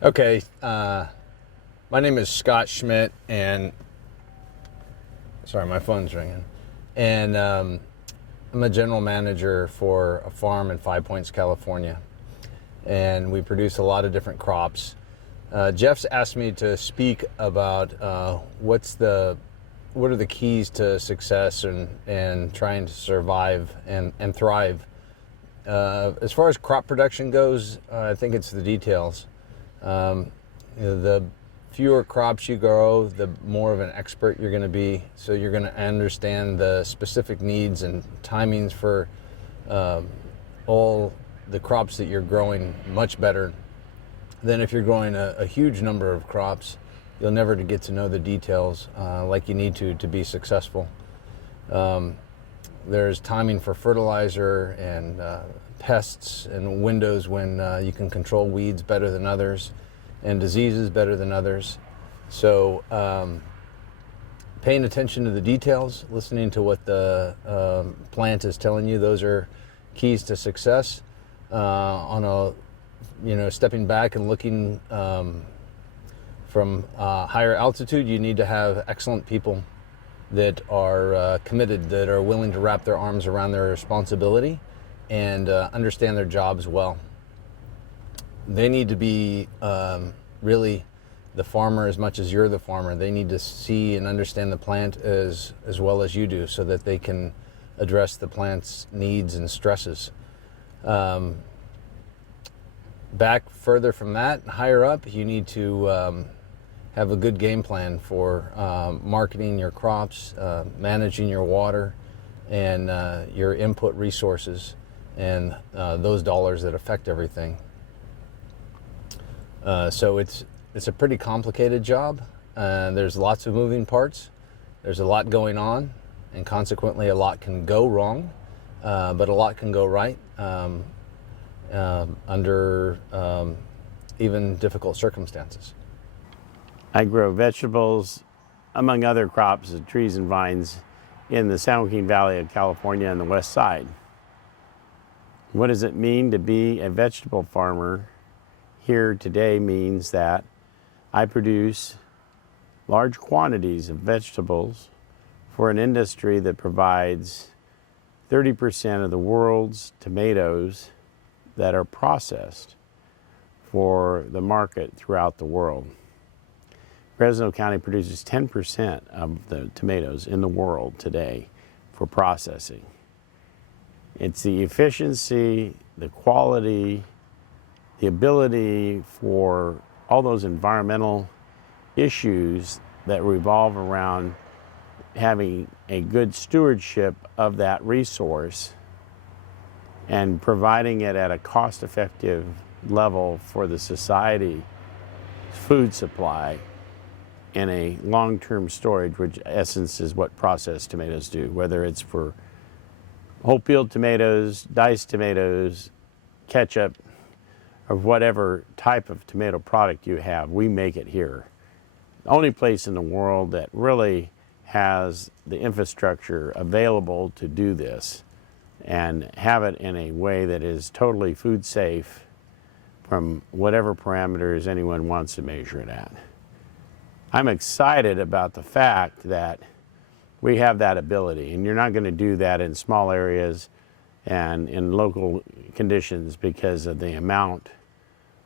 Okay, my name is Scott Schmidt, and sorry, my phone's ringing. And I'm a general manager for a farm in Five Points, California, and we produce a lot of different crops. Jeff's asked me to speak about what are the keys to success and trying to survive and thrive. As far as crop production goes, I think it's the details. The fewer crops you grow, the more of an expert you're going to be. So you're going to understand the specific needs and timings for all the crops that you're growing much better than if you're growing a huge number of crops. You'll never get to know the details like you need to be successful. There's timing for fertilizer and pests and windows when you can control weeds better than others and diseases better than others. So paying attention to the details, listening to what the plant is telling you, those are keys to success. Stepping back and looking from higher altitude, you need to have excellent people that are committed, that are willing to wrap their arms around their responsibility and understand their jobs well. They need to be really the farmer as much as you're the farmer. They need to see and understand the plant as well as you do, so that they can address the plant's needs and stresses. Back further from that, higher up, you need to have a good game plan for marketing your crops, managing your water, and your input resources, and those dollars that affect everything. So it's a pretty complicated job. There's lots of moving parts. There's a lot going on, and consequently a lot can go wrong, but a lot can go right under even difficult circumstances. I grow vegetables, among other crops, trees and vines, in the San Joaquin Valley of California on the west side. What does it mean to be a vegetable farmer here today? Means that I produce large quantities of vegetables for an industry that provides 30% of the world's tomatoes that are processed for the market throughout the world. Fresno County produces 10% of the tomatoes in the world today for processing. It's the efficiency, the quality, the ability for all those environmental issues that revolve around having a good stewardship of that resource and providing it at a cost-effective level for the society food supply in a long-term storage, which in essence is what processed tomatoes do, whether it's for whole peeled tomatoes, diced tomatoes, ketchup, or whatever type of tomato product you have. We make it here. The only place in the world that really has the infrastructure available to do this and have it in a way that is totally food safe from whatever parameters anyone wants to measure it at. I'm excited about the fact that we have that ability, and you're not going to do that in small areas and in local conditions because of the amount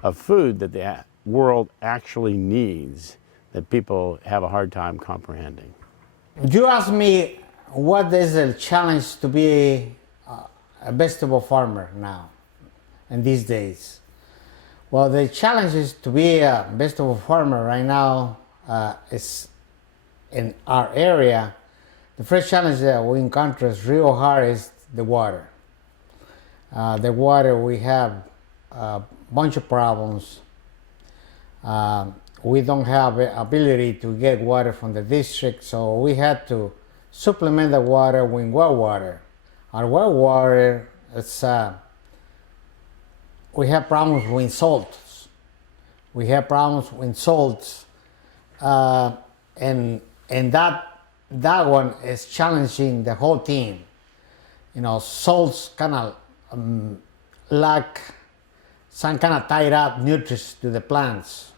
of food that the world actually needs that people have a hard time comprehending. You asked me what is the challenge to be a vegetable farmer now in these days. Well, the challenge is to be a vegetable farmer right now is in our area. The first challenge that we encounter is real hard is the water. The water, we have a bunch of problems. We don't have the ability to get water from the district, so we had to supplement the water with well water. Our well water, we have problems with salts. We have problems with salts, and that one is challenging the whole team. You know, salts kind of lack some kind of tied up nutrients to the plants.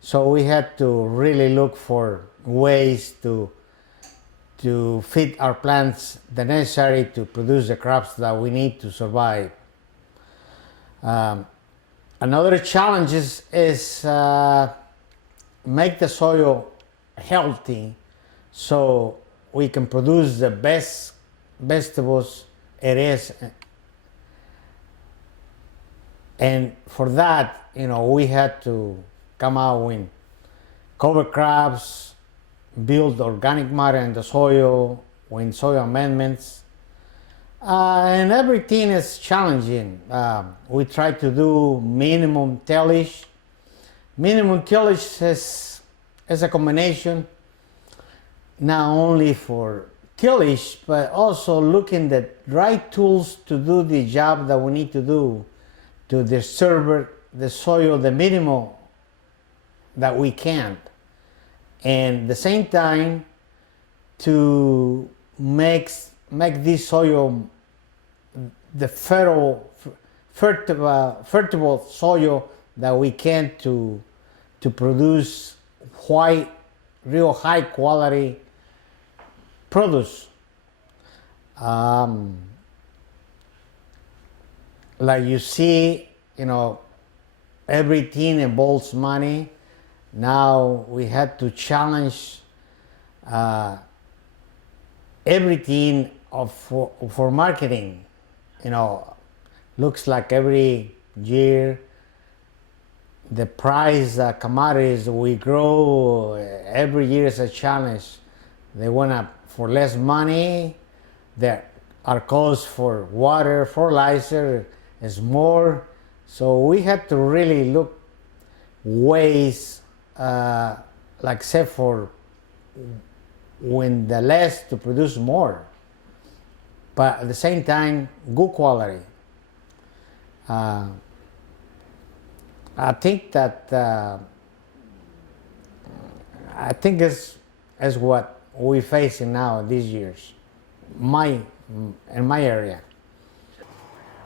So we had to really look for ways to feed our plants the necessary to produce the crops that we need to survive. Another challenge is make the soil healthy so we can produce the best vegetables it is. And for that, we had to come out with cover crops, build organic matter in the soil, with soil amendments. And everything is challenging. We try to do minimum tillage. Minimum tillage is a combination not only for tillage, but also looking at the right tools to do the job that we need to do to disturb the soil the minimum that we can. And at the same time, to make this soil the fertile soil that we can to produce real high quality produce. Like you see, everything involves money. Now we had to challenge everything for marketing. Looks like every year the price commodities we grow every year is a challenge. They want for less money. Our cost for water, fertilizer is more. So we had to really look ways like say for when the less to produce more, but at the same time good quality. I think is what we facing now these years, in my area.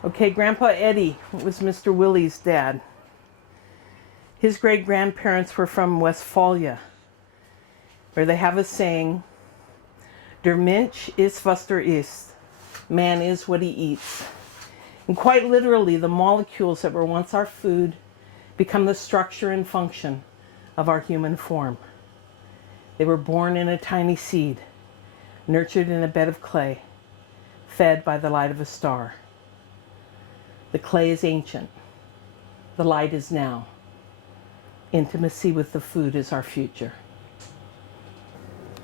Okay, Grandpa Eddie was Mr. Willey's dad. His great-grandparents were from Westphalia, where they have a saying, Der Mensch ist, was isst. Man is what he eats. And quite literally, the molecules that were once our food become the structure and function of our human form. They were born in a tiny seed, nurtured in a bed of clay, fed by the light of a star. The clay is ancient. The light is now. Intimacy with the food is our future.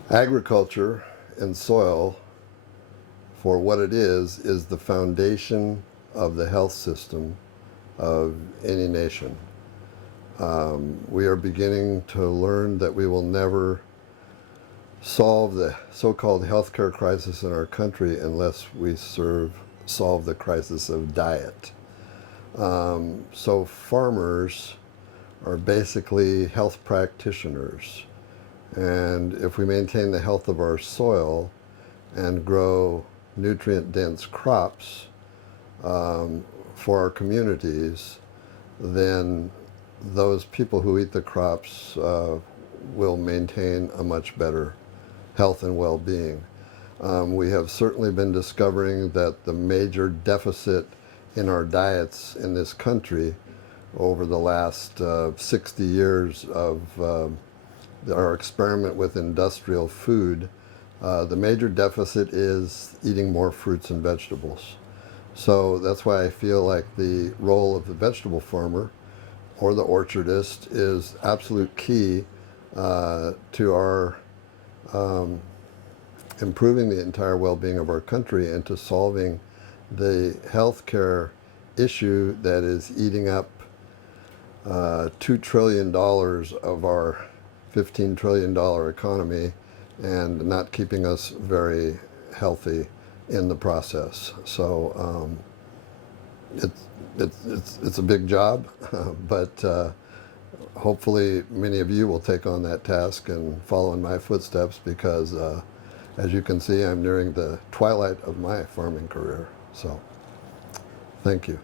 Agriculture and soil, for what it is the foundation of the health system of any nation. We are beginning to learn that we will never solve the so-called healthcare crisis in our country unless we solve the crisis of diet. So farmers are basically health practitioners. And if we maintain the health of our soil and grow nutrient-dense crops for our communities, then those people who eat the crops will maintain a much better health and well-being. We have certainly been discovering that the major deficit in our diets in this country over the last 60 years of our experiment with industrial food, the major deficit is eating more fruits and vegetables. So that's why I feel like the role of the vegetable farmer or the orchardist is absolute key to our improving the entire well-being of our country and to solving the healthcare issue that is eating up $2 trillion of our $15 trillion economy and not keeping us very healthy in the process. So it's a big job, but hopefully many of you will take on that task and follow in my footsteps because as you can see, I'm nearing the twilight of my farming career. So thank you.